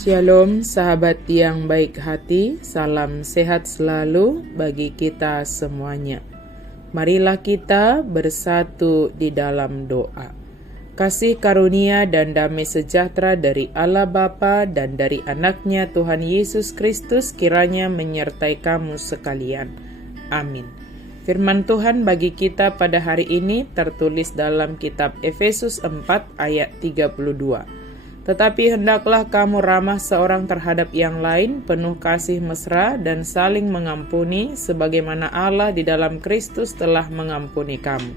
Shalom sahabat yang baik hati, salam sehat selalu bagi kita semuanya. Marilah kita bersatu di dalam doa. Kasih karunia dan damai sejahtera dari Allah Bapa dan dari anaknya Tuhan Yesus Kristus kiranya menyertai kamu sekalian. Amin. Firman Tuhan bagi kita pada hari ini tertulis dalam kitab Efesus 4 ayat 32. Tetapi hendaklah kamu ramah seorang terhadap yang lain, penuh kasih mesra dan saling mengampuni, sebagaimana Allah di dalam Kristus telah mengampuni kamu.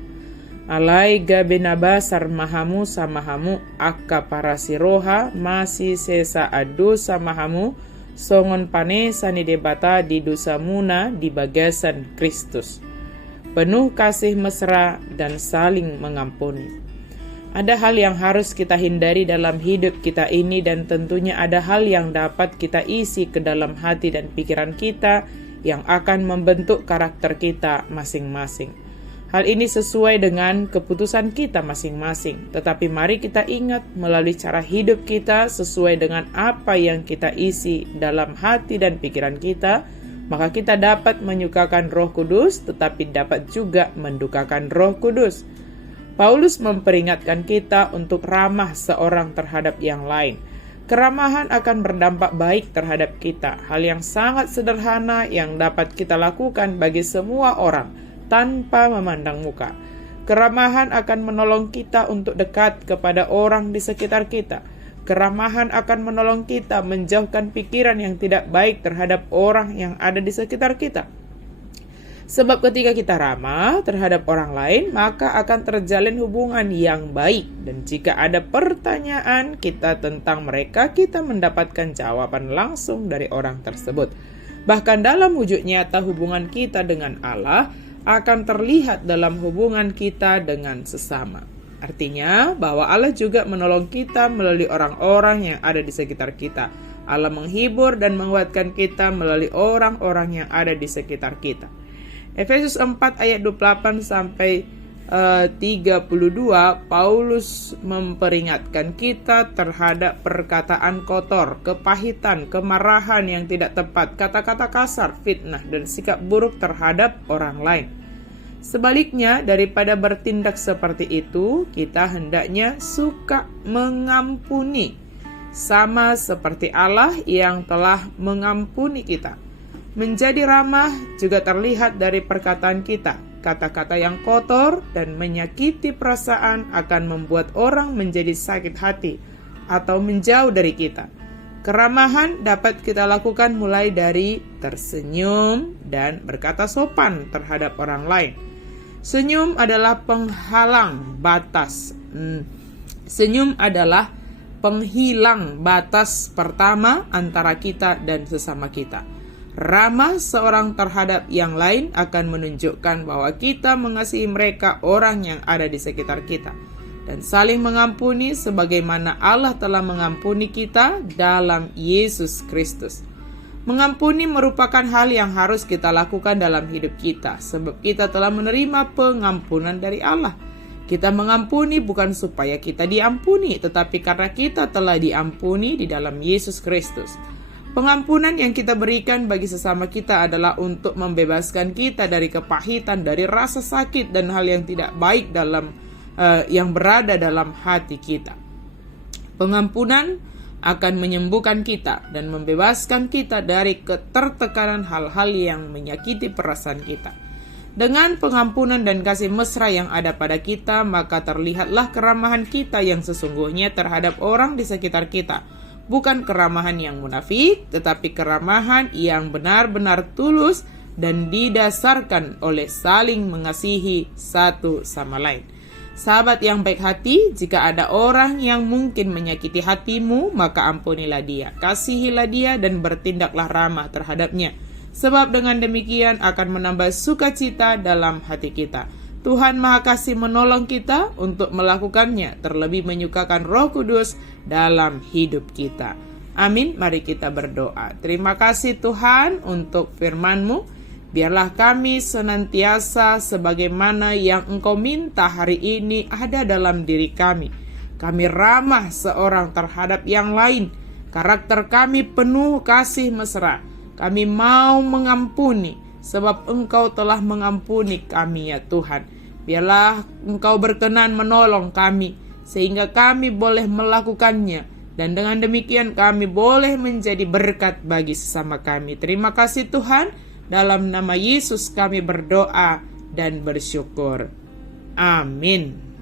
Alai gabenaba sarmahamu samahamu akka parasiroha masih sesa adu samahamu songon pane sanidebata di dosamuna di bagasan Kristus. Penuh kasih mesra dan saling mengampuni. Ada hal yang harus kita hindari dalam hidup kita ini, dan tentunya ada hal yang dapat kita isi ke dalam hati dan pikiran kita yang akan membentuk karakter kita masing-masing. Hal ini sesuai dengan keputusan kita masing-masing, tetapi mari kita ingat melalui cara hidup kita sesuai dengan apa yang kita isi dalam hati dan pikiran kita, maka kita dapat menyukakan Roh Kudus tetapi dapat juga mendukakan Roh Kudus. Paulus memperingatkan kita untuk ramah seorang terhadap yang lain. Keramahan akan berdampak baik terhadap kita, hal yang sangat sederhana yang dapat kita lakukan bagi semua orang tanpa memandang muka. Keramahan akan menolong kita untuk dekat kepada orang di sekitar kita. Keramahan akan menolong kita menjauhkan pikiran yang tidak baik terhadap orang yang ada di sekitar kita. Sebab ketika kita ramah terhadap orang lain, maka akan terjalin hubungan yang baik. Dan jika ada pertanyaan kita tentang mereka, kita mendapatkan jawaban langsung dari orang tersebut. Bahkan dalam wujud nyata hubungan kita dengan Allah akan terlihat dalam hubungan kita dengan sesama. Artinya bahwa Allah juga menolong kita melalui orang-orang yang ada di sekitar kita. Allah menghibur dan menguatkan kita melalui orang-orang yang ada di sekitar kita. Efesus 4 ayat 28 sampai 32, Paulus memperingatkan kita terhadap perkataan kotor, kepahitan, kemarahan yang tidak tepat, kata-kata kasar, fitnah, dan sikap buruk terhadap orang lain. Sebaliknya, daripada bertindak seperti itu, kita hendaknya suka mengampuni, sama seperti Allah yang telah mengampuni kita. Menjadi ramah juga terlihat dari perkataan kita. Kata-kata yang kotor dan menyakiti perasaan akan membuat orang menjadi sakit hati atau menjauh dari kita. Keramahan dapat kita lakukan mulai dari tersenyum dan berkata sopan terhadap orang lain. Senyum adalah penghalang batas. Senyum adalah penghilang batas pertama antara kita dan sesama kita. Ramah seorang terhadap yang lain akan menunjukkan bahwa kita mengasihi mereka, orang yang ada di sekitar kita, dan saling mengampuni sebagaimana Allah telah mengampuni kita dalam Yesus Kristus. Mengampuni merupakan hal yang harus kita lakukan dalam hidup kita, sebab kita telah menerima pengampunan dari Allah. Kita mengampuni bukan supaya kita diampuni, tetapi karena kita telah diampuni di dalam Yesus Kristus. Pengampunan yang kita berikan bagi sesama kita adalah untuk membebaskan kita dari kepahitan, dari rasa sakit dan hal yang tidak baik yang berada dalam hati kita. Pengampunan akan menyembuhkan kita dan membebaskan kita dari ketertekanan hal-hal yang menyakiti perasaan kita. Dengan pengampunan dan kasih mesra yang ada pada kita, maka terlihatlah keramahan kita yang sesungguhnya terhadap orang di sekitar kita. Bukan keramahan yang munafik, tetapi keramahan yang benar-benar tulus dan didasarkan oleh saling mengasihi satu sama lain. Sahabat yang baik hati, jika ada orang yang mungkin menyakiti hatimu, maka ampunilah dia, kasihilah dia, dan bertindaklah ramah terhadapnya. Sebab dengan demikian akan menambah sukacita dalam hati kita. Tuhan Maha Kasih menolong kita untuk melakukannya, terlebih menyukakan Roh Kudus dalam hidup kita. Amin, mari kita berdoa. Terima kasih Tuhan untuk firman-Mu. Biarlah kami senantiasa sebagaimana yang Engkau minta hari ini ada dalam diri kami. Kami ramah seorang terhadap yang lain. Karakter kami penuh kasih mesra. Kami mau mengampuni, sebab Engkau telah mengampuni kami ya Tuhan. Biarlah Engkau berkenan menolong kami, sehingga kami boleh melakukannya. Dan dengan demikian kami boleh menjadi berkat bagi sesama kami. Terima kasih Tuhan, dalam nama Yesus kami berdoa dan bersyukur. Amin.